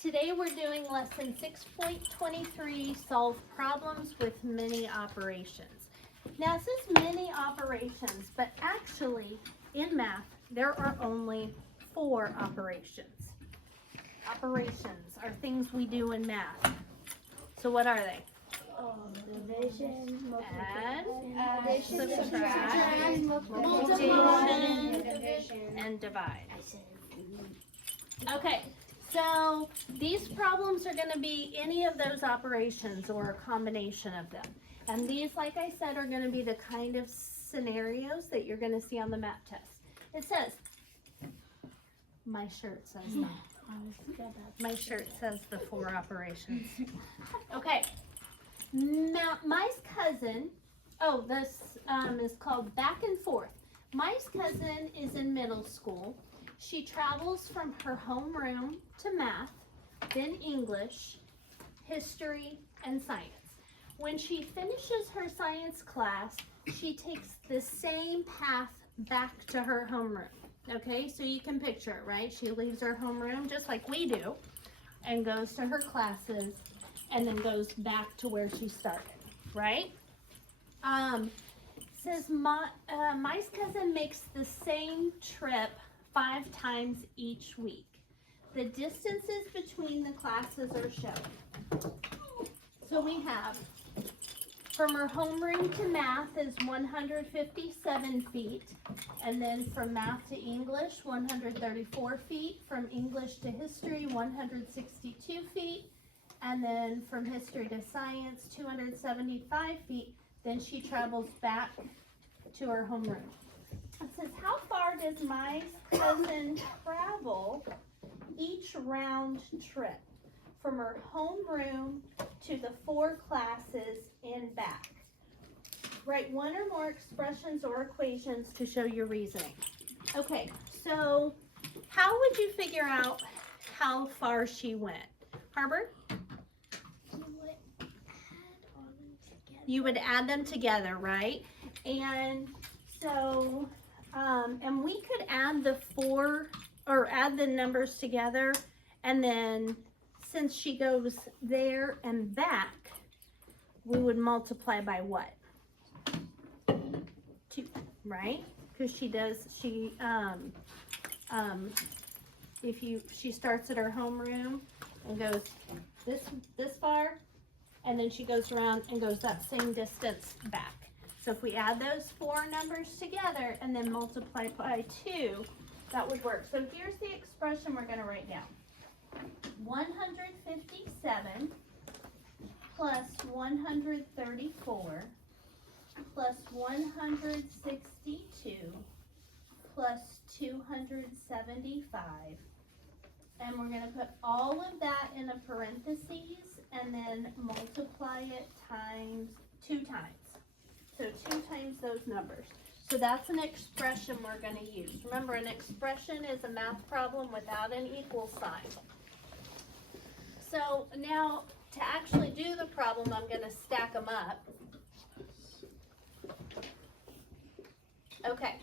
Today we're doing lesson 6.23, solve problems with many operations. Now it says many operations, but actually in math there are only 4 operations. Operations are things we do in math. So what are they? Division, Add, subtract, multiplication, and divide. Okay, so these problems are going to be any of those operations or a combination of them. And these, like I said, are going to be the kind of scenarios that you're going to see on the math test. It says, my shirt says that. My shirt says the 4 operations. Okay. Now, Mai's cousin, this is called Back and Forth. Mai's cousin is in middle school. She travels from her homeroom to math, then English, history, and science. When she finishes her science class, she takes the same path back to her homeroom. Okay, so you can picture it, right? She leaves her homeroom just like we do and goes to her classes and then goes back to where she started, right? Says Mai's cousin makes the same trip 5 times each week. The distances between the classes are shown. So we have, from her homeroom to math is 157 feet, and then from math to English, 134 feet, from English to history, 162 feet, and then from history to science, 275 feet. Then she travels back to her homeroom. It says, how far does Mai's cousin travel each round trip from her homeroom to the 4 classes and back? Write 1 or more expressions or equations to show your reasoning. Okay, so how would you figure out how far she went? Harbor? You would add them together, right? And so, and we could add the 4 or add the numbers together, and then since she goes there and back, we would multiply by what? 2, right? Because she starts at her homeroom and goes this far, and then she goes around and goes that same distance back. So if we add those 4 numbers together and then multiply by 2, that would work. So here's the expression we're going to write down. 157 plus 134 plus 162 plus 275. And we're going to put all of that in a parentheses and then multiply it times 2 times. So 2 times those numbers. So that's an expression we're going to use. Remember, an expression is a math problem without an equal sign. So now to actually do the problem, I'm going to stack them up. Okay.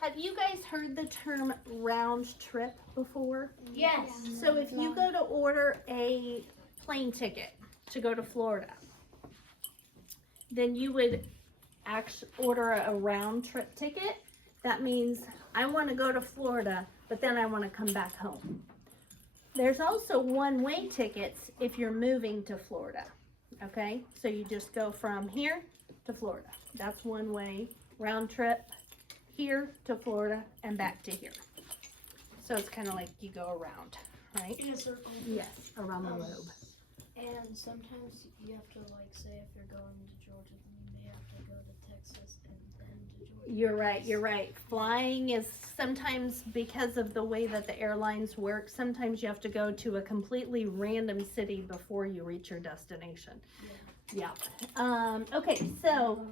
Have you guys heard the term round trip before? Yes. So if you go to order a plane ticket to go to Florida, then you would actually order a round trip ticket. That means I want to go to Florida, but then I want to come back home. There's also one-way tickets if you're moving to Florida. Okay, so you just go from here to Florida. That's one way round trip. Here to Florida and back to here. So it's kind of like you go around, right? In a circle. Yes, around the globe. And sometimes you have to, like, say if you're going to Georgia, then you may have to go to Texas and then to Georgia. You're right. Flying is sometimes, because of the way that the airlines work, sometimes you have to go to a completely random city before you reach your destination. Yeah. Okay, so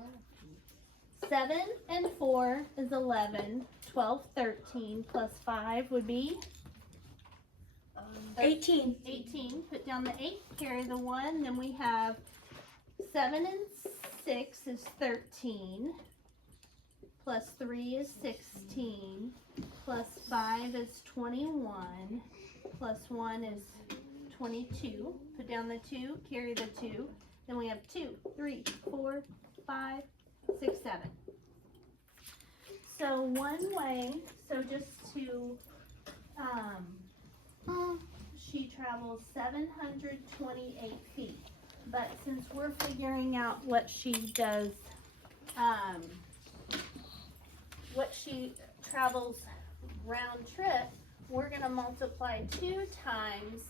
7 and 4 is 11. 12, 13 plus 5 would be 18. 18. Put down the 8, carry the 1. Then we have 7 and 6 is 13. plus 3 is 16, plus 5 is 21, plus 1 is 22. Put down the 2, carry the 2. Then we have 2, 3, 4, 5, 6, 7. So one way, so just to, she travels 728 feet. But since we're figuring out what she does, what she travels round trip, we're going to multiply 2 times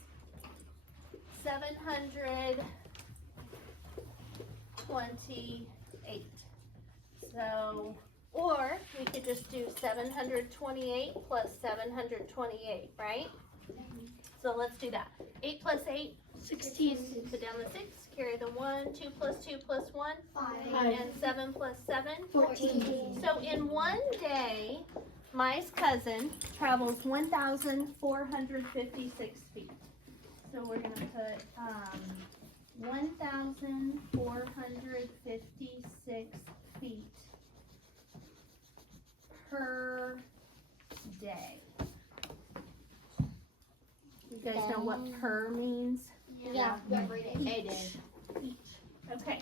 728. So, or we could just do 728 plus 728, right? So let's do that. 8 plus 8, 16. put down the 6, carry the 1, 2 plus 2 plus 1, 5. and 7 plus 7, 14. So in one day, my cousin travels 1,456 feet. So we're going to put 1,456 feet per day. You guys know what per means? Yeah. Every day. Each. Okay.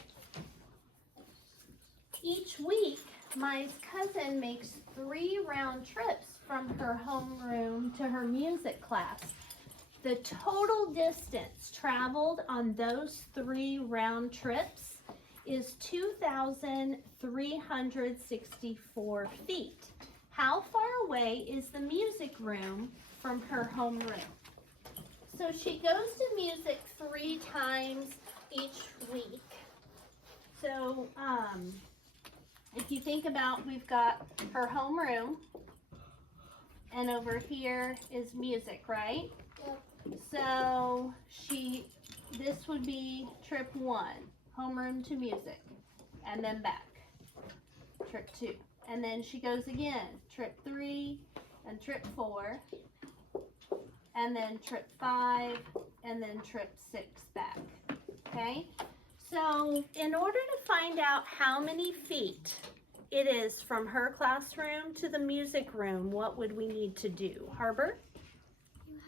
Each week, my cousin makes 3 round trips from her homeroom to her music class. The total distance traveled on those 3 round trips is 2,364 feet. How far away is the music room from her homeroom? So she goes to music 3 times each week. So, if you think about, we've got her homeroom, and over here is music, right? Yep. So this would be trip 1, homeroom to music, and then back. Trip 2, and then she goes again, trip 3, and trip 4, and then trip 5, and then trip 6 back, okay? So in order to find out how many feet it is from her classroom to the music room, what would we need to do? Harbor? You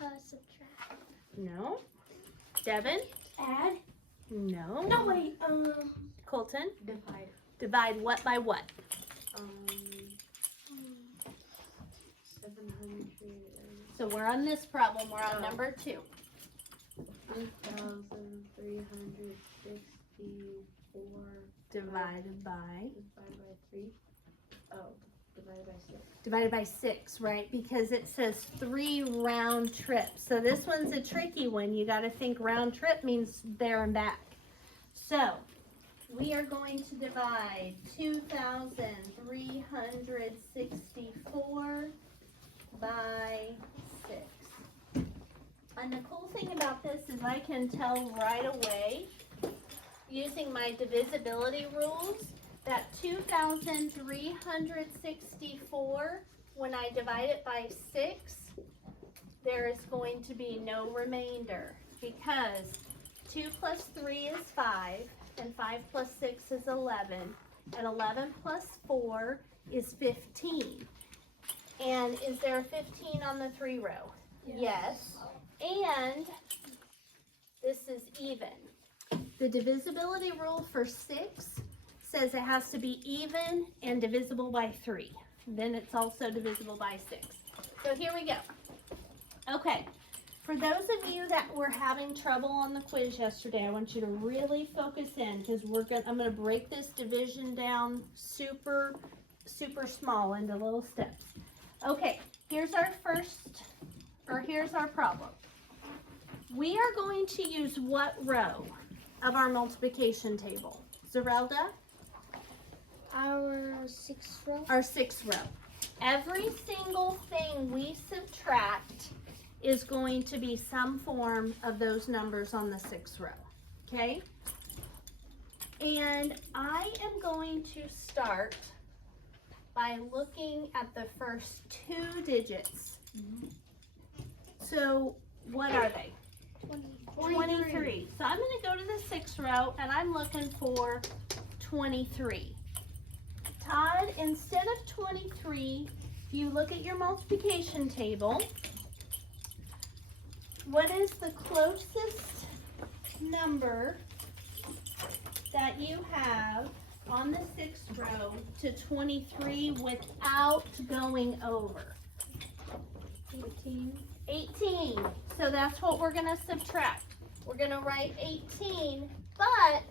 have to subtract. No. Devin? Add. No. No, wait. Colton? Divide. Divide what by what? 700. So we're on this problem. We're on number 2. 1,364 Divided by? divided by 3. Oh, divided by 6. Divided by 6, right? Because it says 3 round trips. So this one's a tricky one. You got to think round trip means there and back. So we are going to divide 2,364 by 6. And the cool thing about this is I can tell right away, using my divisibility rules, that 2,364, when I divide it by 6, there is going to be no remainder, because 2 plus 3 is 5, and 5 plus 6 is 11, and 11 plus 4 is 15. And is there a 15 on the 3 row? Yes. And this is even. The divisibility rule for 6 says it has to be even and divisible by 3. Then it's also divisible by 6. So here we go. Okay, for those of you that were having trouble on the quiz yesterday, I want you to really focus in, because I'm gonna break this division down super small into little steps. Okay, here's our problem. We are going to use what row of our multiplication table? Zerelda? Our 6th row. Our 6th row. Every single thing we subtract is going to be some form of those numbers on the 6th row, okay? And I am going to start by looking at the first 2 digits. So what are they? 23. So I'm going to go to the 6th row and I'm looking for 23. Todd, instead of 23, if you look at your multiplication table, what is the closest number that you have on the 6th row to 23 without going over? 18. 18. So that's what we're going to subtract. We're going to write 18, but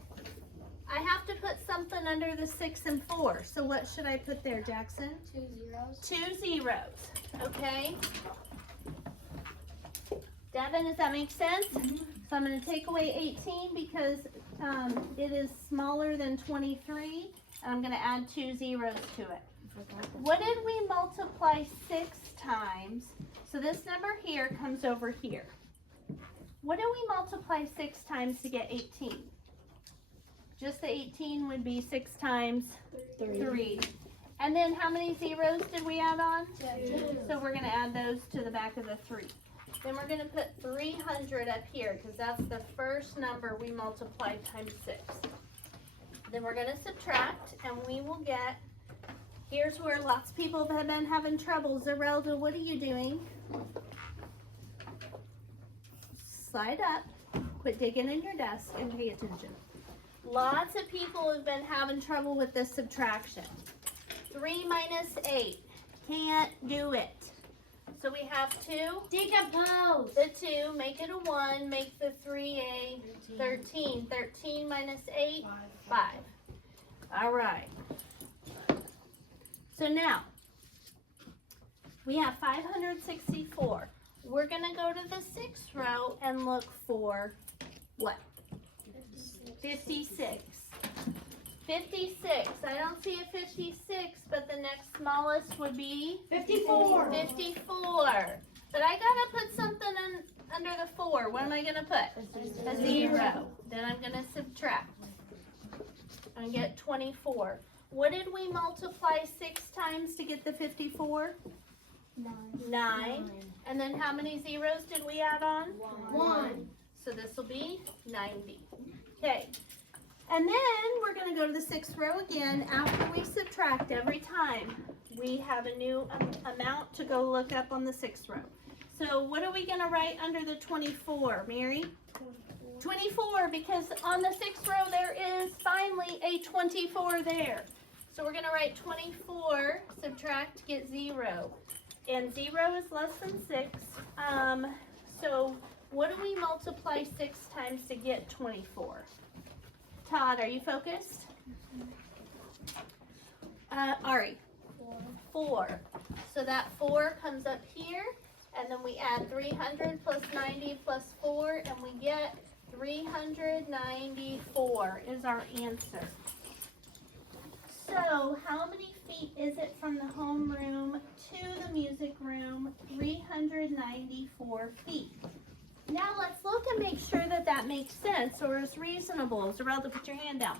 I have to put something under the 6 and 4. So what should I put there, Jackson? 2 zeros. 2 zeros, okay? Devin, does that make sense? Mm-hmm. So I'm going to take away 18 because it is smaller than 23, and I'm going to add 2 zeros to it. What did we multiply 6 times? So this number here comes over here. What do we multiply 6 times to get 18? Just the 18 would be 6 times 3. And then how many zeros did we add on? 2. So we're going to add those to the back of the 3. Then we're going to put 300 up here because that's the first number we multiplied times 6. Then we're going to subtract and we will get, here's where lots of people have been having trouble. Zerelda, what are you doing? Slide up, quit digging in your desk and pay attention. Lots of people have been having trouble with this subtraction. 3 minus 8, can't do it. So we have 2. Decompose. The 2, make it a 1, make the 3 a 13. 13 minus 8, 5. All right. So now, we have 564. We're going to go to the 6th row and look for what? 56. 56. I don't see a 56, but the next smallest would be 54. 54. But I gotta put something under the 4. What am I gonna put? A 0. Then I'm gonna subtract and get 24. What did we multiply 6 times to get the 54? 9. And then how many zeros did we add on? 1. So this will be 90. Okay. And then we're going to go to the 6th row again. After we subtract every time, we have a new amount to go look up on the 6th row. So what are we going to write under the 24, Mary? 24, because on the 6th row there is finally a 24 there. So we're going to write 24, subtract, get 0. And 0 is less than 6. So what do we multiply 6 times to get 24? Todd, are you focused? Ari? 4. So that 4 comes up here, and then we add 300 plus 90 plus 4, and we get 394 is our answer. So how many feet is it from the homeroom to the music room? 394 feet. Now let's look and make sure that that makes sense or is reasonable. Zerelda, put your hand down.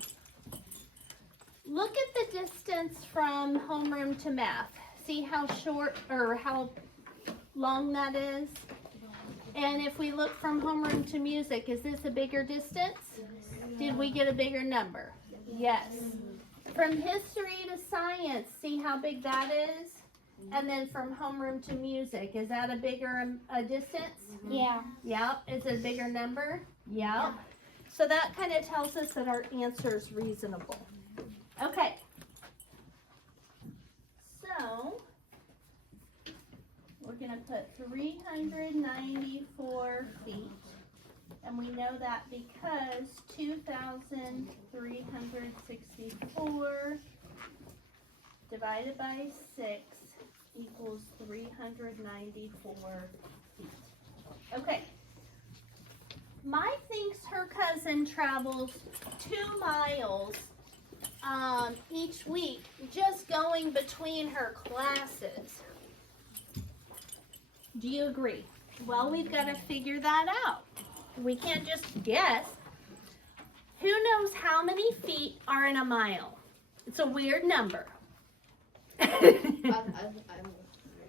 Look at the distance from homeroom to math. See how short or how long that is? And if we look from homeroom to music, is this a bigger distance? Did we get a bigger number? Yes. From history to science, see how big that is? And then from homeroom to music, is that a bigger distance? Yeah. Yep. Is it a bigger number? Yep. So that kind of tells us that our answer is reasonable. Okay. So we're going to put 394 feet. And we know that because 2,364 divided by 6 equals 394 feet. Okay. Mai thinks her cousin travels 2 miles each week just going between her classes. Do you agree? Well, we've got to figure that out. We can't just guess. Who knows how many feet are in a mile? It's a weird number.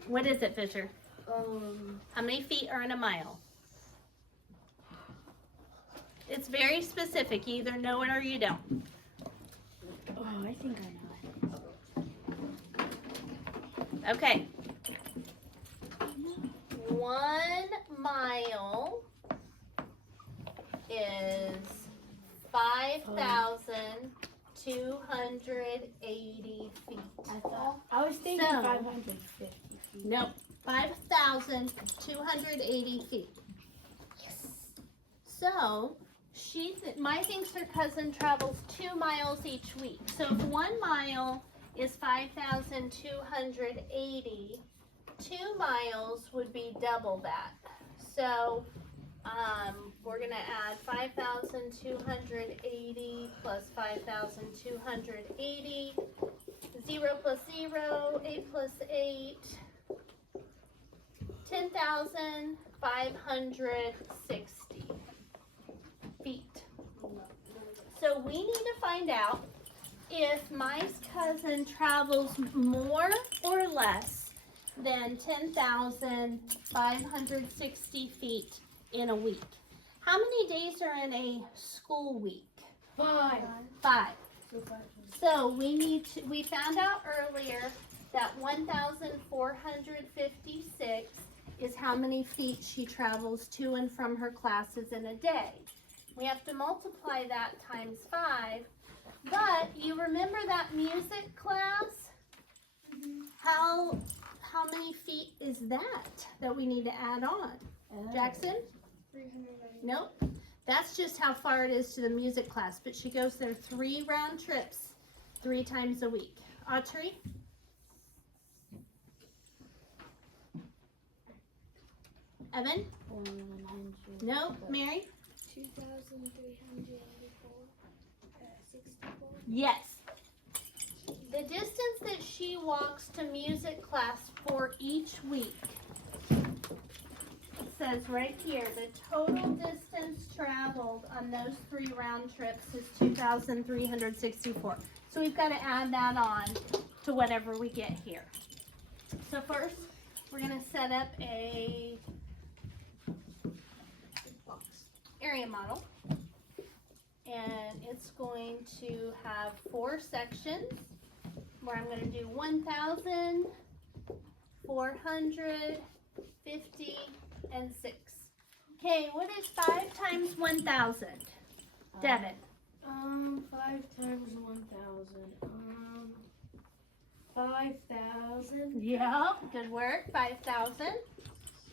What is it, Fisher? How many feet are in a mile? It's very specific. You either know it or you don't. Oh, I think I know it. Okay. 1 mile is 5,280 feet. I was thinking So- 550 feet. Nope, 5,280 feet. Yes. So Mai thinks her cousin travels 2 miles each week. So if 1 mile is 5,280, 2 miles would be double that. So we're gonna add 5,280 plus 5,280. 0 plus 0, 8 plus 8, 10,560 feet. So we need to find out if Mai's cousin travels more or less than 10,560 feet in a week. How many days are in a school week? 5. 5. So 5. So we found out earlier that 1,456 is how many feet she travels to and from her classes in a day. We have to multiply that times 5. But you remember that music class? How many feet is that we need to add on? Jackson? 390. Nope. That's just how far it is to the music class, but she goes there 3 round trips, 3 times a week. Autrey? Evan? 100. Nope. Mary? 2,384. 64. Yes. The distance that she walks to music class for each week, it says right here, the total distance traveled on those 3 round trips is 2,364. So we've got to add that on to whatever we get here. So first, we're going to set up a area model. And it's going to have 4 sections where I'm going to do 1,000, 400, 50, and 6. Okay, what is 5 times 1,000? Devin. 5 times 1,000. 5,000. Yeah, good work. 5,000.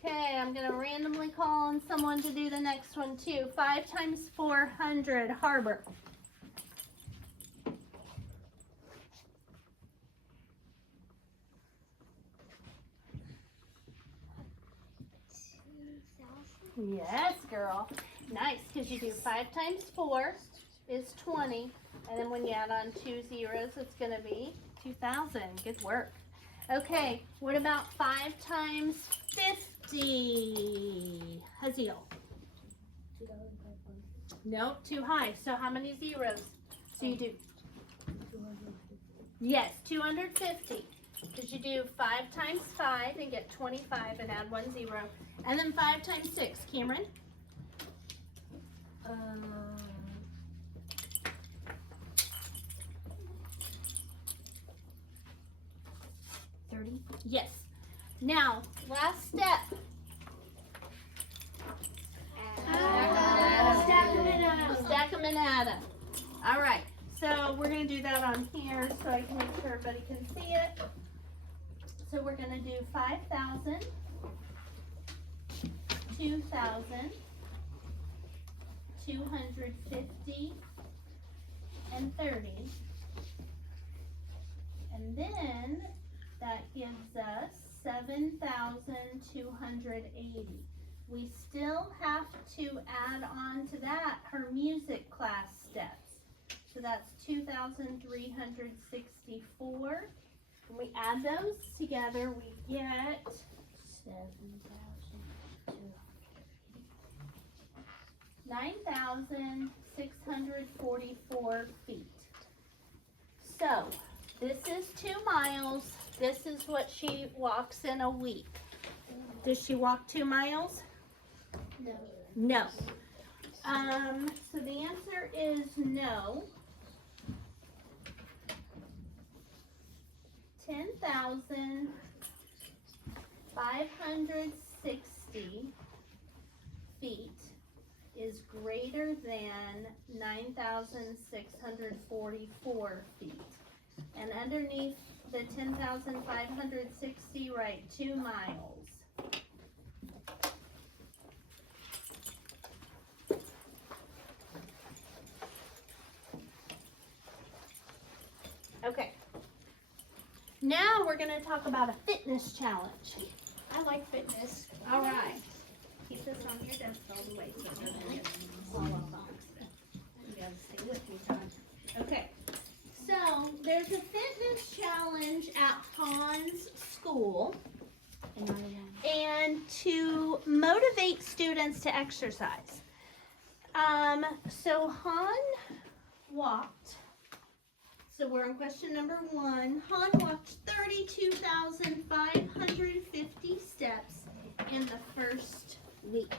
Okay, I'm going to randomly call on someone to do the next one too. 5 times 400, Harbor. Yes, girl. Nice, because you do 5 times 4 is 20. And then when you add on 2 zeros, it's going to be 2,000. Good work. Okay, what about 5 times 50? Haziel. 2,500. Nope, too high. So how many zeros? So you do, 250. yes, 250. Because you do 5 times 5 and get 25 and add 1 0. And then 5 times 6. Cameron? 30. Yes. Now, last step. Stack them and add them. All right. So we're going to do that on here so I can make sure everybody can see it. So we're going to do 5,000, 2,000, 250, and 30. And then that gives us 7,280. We still have to add on to that her music class steps. So that's 2,364. When we add those together, we get 9,644 feet. So this is 2 miles. This is what she walks in a week. Does she walk 2 miles? No. No. So the answer is no. 10,560 560 feet is greater than 9,644 feet. And underneath the 10,560, write 2 miles. Okay. Now we're going to talk about a fitness challenge. I like fitness. All right. Keep this on your desk all the way so it doesn't get all up on accident. You gotta stay with me, John. Okay. So there's a fitness challenge at Han's school, and to motivate students to exercise. So Han walked. So we're on question number 1. Han walked 32,550 steps in the first week.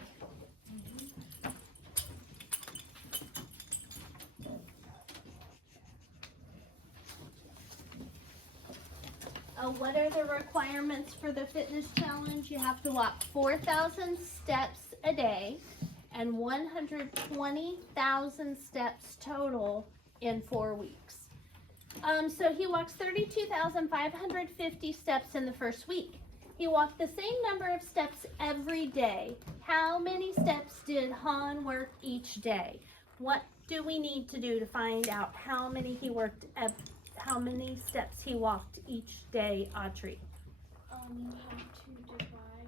What are the requirements for the fitness challenge? You have to walk 4,000 steps a day and 120,000 steps total in 4 weeks. So he walks 32,550 steps in the first week. He walked the same number of steps every day. How many steps did Han work each day? What do we need to do to find out how many how many steps he walked each day, Audrey? You have to divide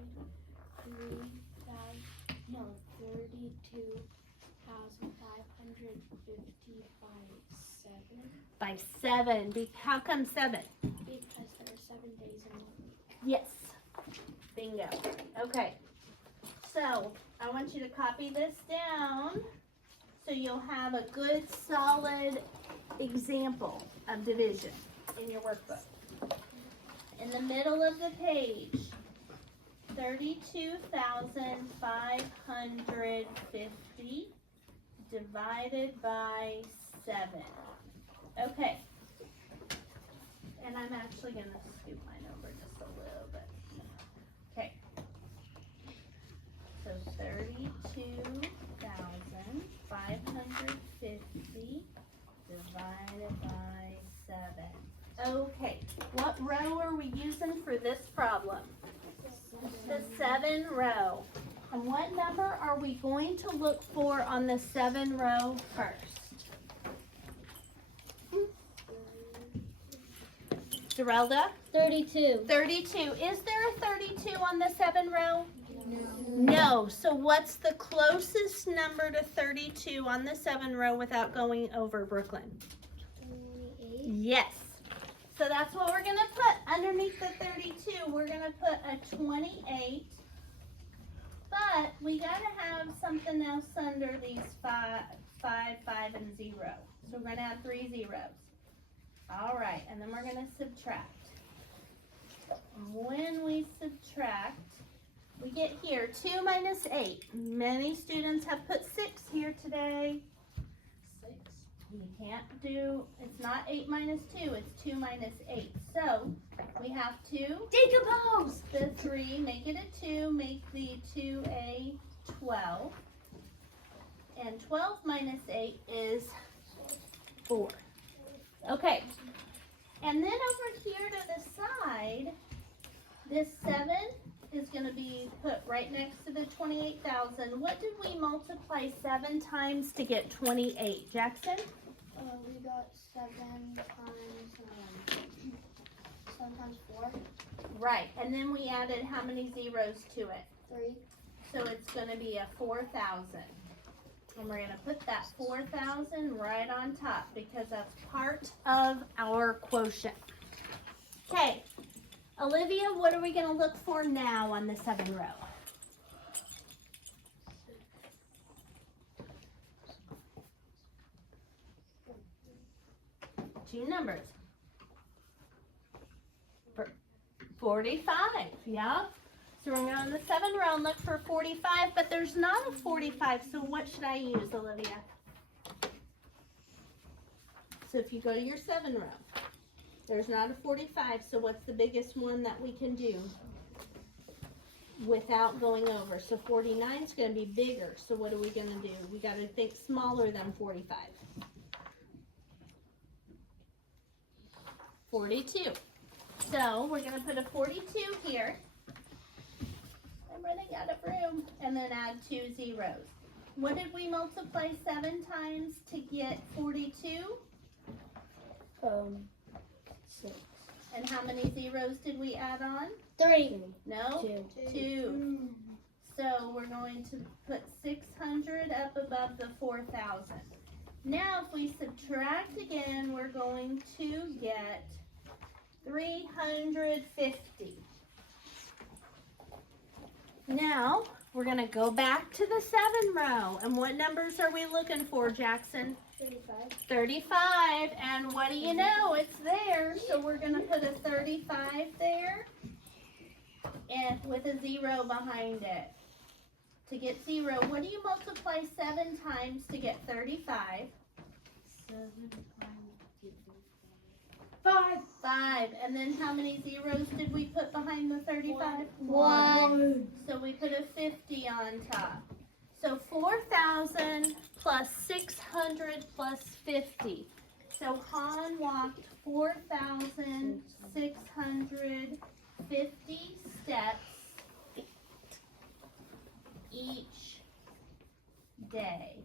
32,550 by 7. By 7. How come 7? Because there are 7 days in 1 week. Yes. Bingo. Okay. So I want you to copy this down so you'll have a good solid example of division in your workbook. In the middle of the page, 32,550 divided by 7. Okay. And I'm actually going to scoot mine over just a little bit. Okay. So 32,550 divided by 7. Okay. What row are we using for this problem? The 7 row. And what number are we going to look for on the 7 row first? Geralda? 32. 32. Is there a 32 on the 7 row? No. No. So what's the closest number to 32 on the 7 row without going over Brooklyn? 28. Yes. So that's what we're going to put underneath the 32. We're going to put a 28. But we got to have something else under these 5, 5, and 0. So we're going to add 3 zeros. All right, and then we're going to subtract. When we subtract, we get here 2 minus 8. Many students have put 6 here today. 6. You can't do, it's not 8 minus 2, it's 2 minus 8. So we have to decompose the 3, make it a 2, make the 2 a 12. And 12 minus 8 is 4. Okay, and then over here to the side, this 7 is going to be put right next to the 28,000. What did we multiply 7 times to get 28, Jackson? We got 7 times 4. Right, and then we added how many zeros to it? 3. So it's going to be a 4,000. And we're going to put that 4,000 right on top because that's part of our quotient. Okay, Olivia, what are we going to look for now on the 7 row? Two numbers. 45, yeah. So we're going to go on the 7 row and look for 45, but there's not a 45, so what should I use, Olivia? So if you go to your 7 row, there's not a 45, so what's the biggest one that we can do? without going over. So 49 is going to be bigger. So what are we going to do? We got to think smaller than 45. 42. So we're going to put a 42 here. I'm running out of room. And then add 2 zeros. What did we multiply 7 times to get 42? 6. And how many zeros did we add on? 3. No? 2. So we're going to put 600 up above the 4,000. Now if we subtract again, we're going to get 350. Now we're going to go back to the 7 row. And what numbers are we looking for, Jackson? 35. 35. And what do you know? It's there. So we're going to put a 35 there. And with a 0 behind it. To get 0, what do you multiply 7 times to get 35? 7 times 5. 5. And then how many zeros did we put behind the 35? 1. So we put a 50 on top. So 4,000 plus 600 plus 50. So Han walked 4,650 steps each day.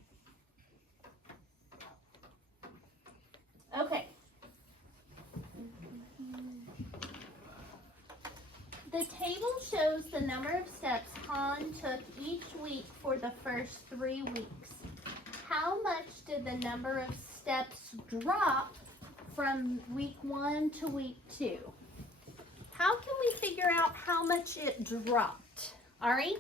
Okay. The table shows the number of steps Han took each week for the first 3 weeks. How much did the number of steps drop from week 1 to week 2? How can we figure out how much it dropped? Ari?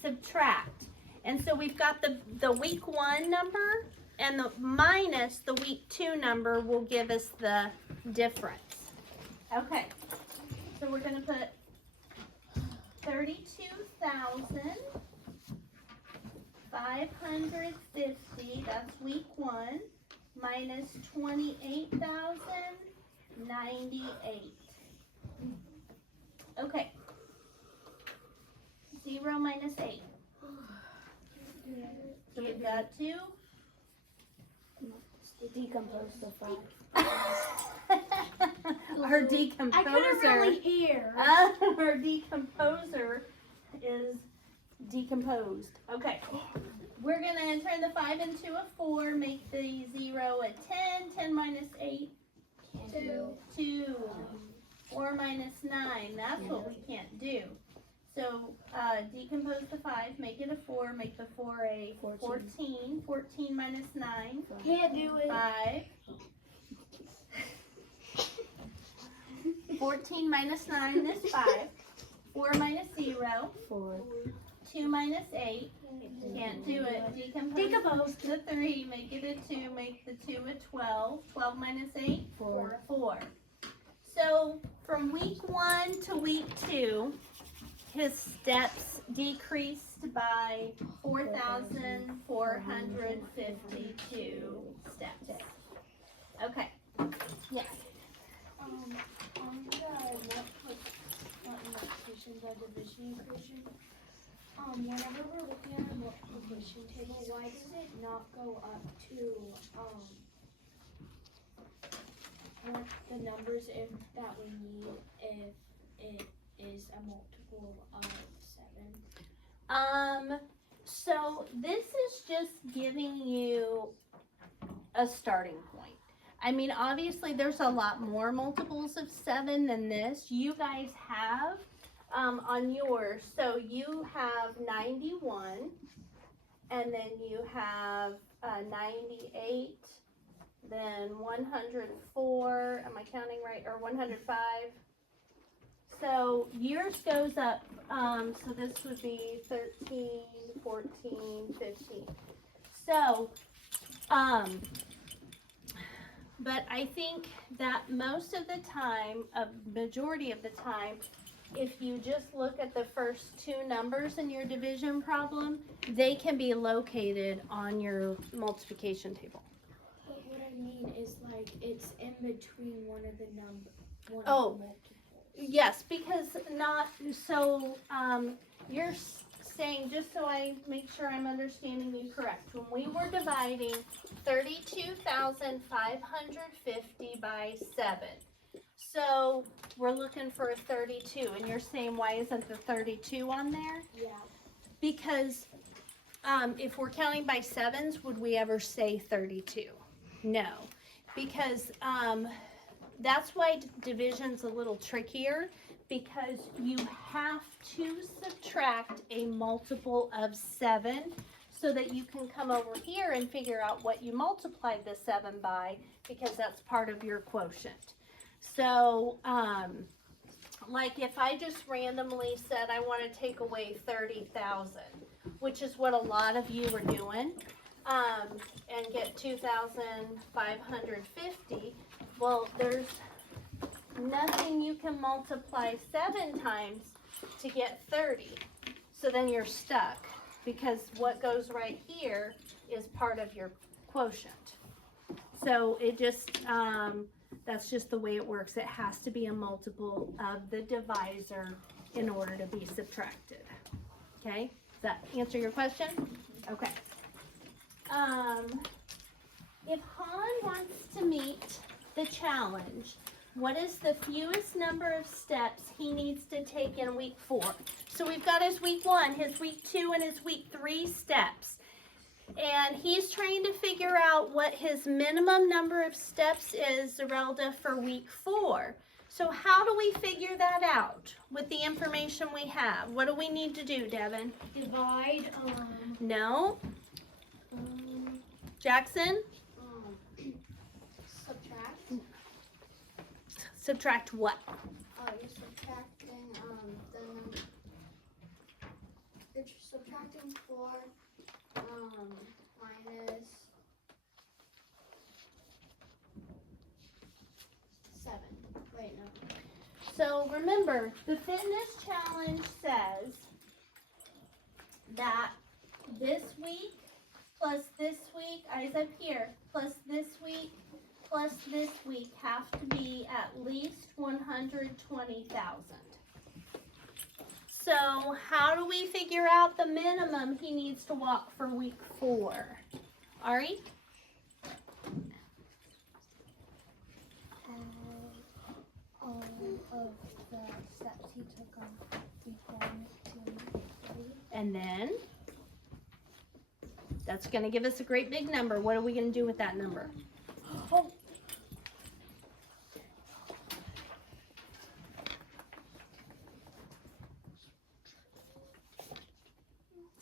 Subtract. And so we've got the week 1 number and the minus the week 2 number will give us the difference. Okay, so we're going to put 32,550, that's week 1, minus 28,098. Okay, 0 minus 8. So we've got 2. Decompose the 5. Her decomposer. I couldn't really hear. Her decomposer is decomposed. Okay. We're going to turn the 5 into a 4, make the 0 a 10. 10 minus 8? 2. 4 minus 9. That's what we can't do. So decompose the 5, make it a 4, make the 4 a 14. 14 minus 9? Can't do it. 5. 14 minus 9 is 5. 4 minus 0. 4. 2 minus 8. Can't do it. Decompose the 3. Make it a 2. Make the 2 a 12. 12 minus 8? 4. 4. So from week 1 to week 2, his steps decreased by 4,452 steps. Okay. Yes. On the multiplication by division equation, whenever we're looking at a multiplication table, why does it not go up to what the numbers that we need if it is a multiple of 7? So this is just giving you a starting point. I mean, obviously there's a lot more multiples of 7 than this. You guys have on yours. So you have 91, and then you have 98, then 104, am I counting right, or 105? So yours goes up, so this would be 13, 14, 15. So, but I think that most of the time, a majority of the time, if you just look at the first 2 numbers in your division problem, they can be located on your multiplication table. But what I mean is like it's in between one of the multiples. Yes, because not, so, you're saying, just so I make sure I'm understanding you correct, when we were dividing 32,550 by 7, so we're looking for a 32, and you're saying why isn't the 32 on there? Yeah. Because, if we're counting by sevens, would we ever say 32? No, because, that's why division's a little trickier, because you have to subtract a multiple of 7 so that you can come over here and figure out what you multiplied the 7 by, because that's part of your quotient. So, like if I just randomly said I want to take away 30,000, which is what a lot of you are doing, and get 2,550, well, there's nothing you can multiply 7 times to get 30. So then you're stuck, because what goes right here is part of your quotient. So it just, that's just the way it works. It has to be a multiple of the divisor in order to be subtracted. Okay, does that answer your question? Okay. If Han wants to meet the challenge, what is the fewest number of steps he needs to take in week 4? So we've got his week 1, his week 2, and his week 3 steps. And he's trying to figure out what his minimum number of steps is, Zerelda, for week 4. So how do we figure that out with the information we have? What do we need to do, Devin? Divide, No. Jackson? subtract. Subtract what? You're subtracting, you're subtracting 4, minus 7. Wait, no. So remember, the fitness challenge says that this week plus this week, eyes up here, plus this week plus this week have to be at least 120,000. So how do we figure out the minimum he needs to walk for week 4? Ari? All of the steps he took on week 1, 2, 3. And then that's going to give us a great big number. What are we going to do with that number? Oh.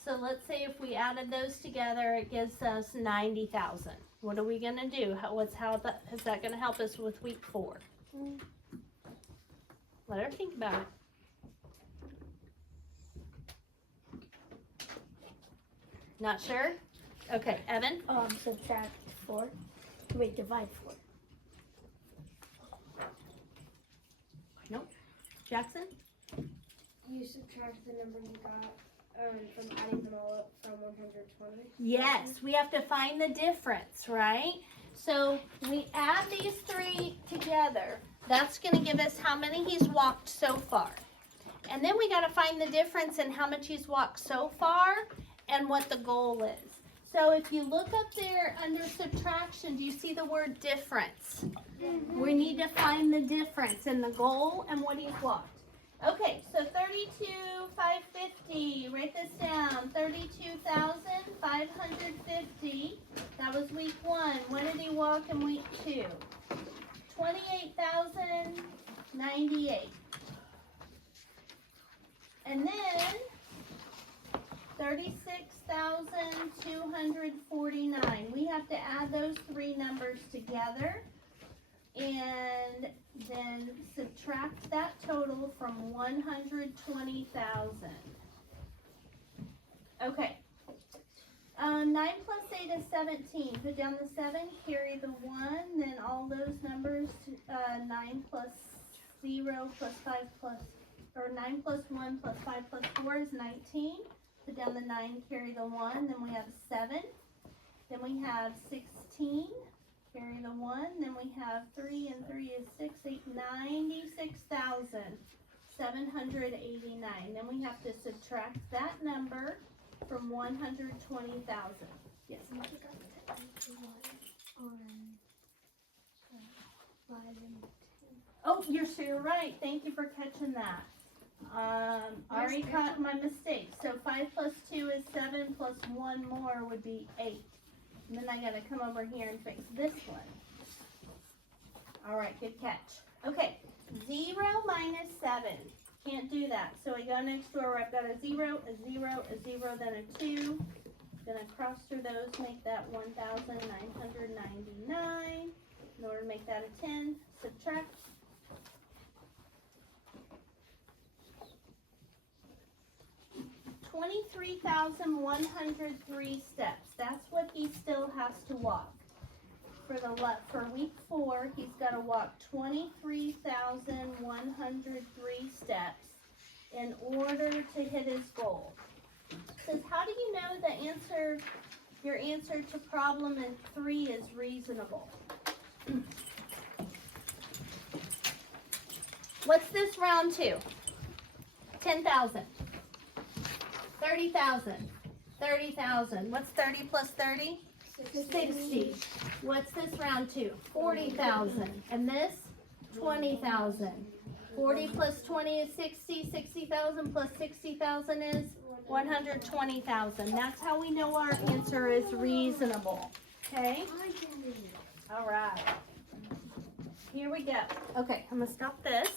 So let's say if we added those together, it gives us 90,000. What are we going to do? Is that going to help us with week 4? Let her think about it. Not sure? Okay, Evan? Subtract 4. Wait, divide 4. Nope. Jackson? You subtract the number you got from adding them all up from 120. Yes, we have to find the difference, right? So we add these 3 together. That's going to give us how many he's walked so far. And then we got to find the difference in how much he's walked so far and what the goal is. So if you look up there under subtraction, do you see the word difference? Mm-hmm. We need to find the difference in the goal and what he's walked. Okay, so 32,550, write this down, 32,550, that was week 1. What did he walk in week 2? 28,098. And then 36,249. We have to add those 3 numbers together and then subtract that total from 120,000. Okay. 9 plus 8 is 17. Put down the 7, carry the 1, then all those numbers, 9 plus 0 plus 5 plus, or 9 plus 1 plus 5 plus 4 is 19. Put down the 9, carry the 1, then we have 7. Then we have 16, Carry the 1, then we have 3 and 3 is 6, 8, 96,789. Then we have to subtract that number from 120,000. Yes. On 5 and 10. Oh, you're right. Thank you for catching that. Already caught my mistake. So 5 plus 2 is 7 plus 1 more would be 8. And then I gotta come over here and fix this one. All right, good catch. Okay, 0 minus 7. Can't do that. So I go next door where I've got a 0, a 0, a 0, then a 2. Gonna cross through those, make that 1,999. In order to make that a 10, subtract. $23,103 steps. That's what he still has to walk. For week 4, he's got to walk 23,103 steps in order to hit his goal. It says, how do you know your answer to problem in 3 is reasonable? What's this round to? 10,000. 30,000. 30,000. What's 30 plus 30? 60. What's this round to? 40,000. And this? 20,000. 40 plus 20 is 60. 60,000 plus 60,000 is 120,000. That's how we know our answer is reasonable. Okay? All right. Here we go. Okay, I'm going to stop this.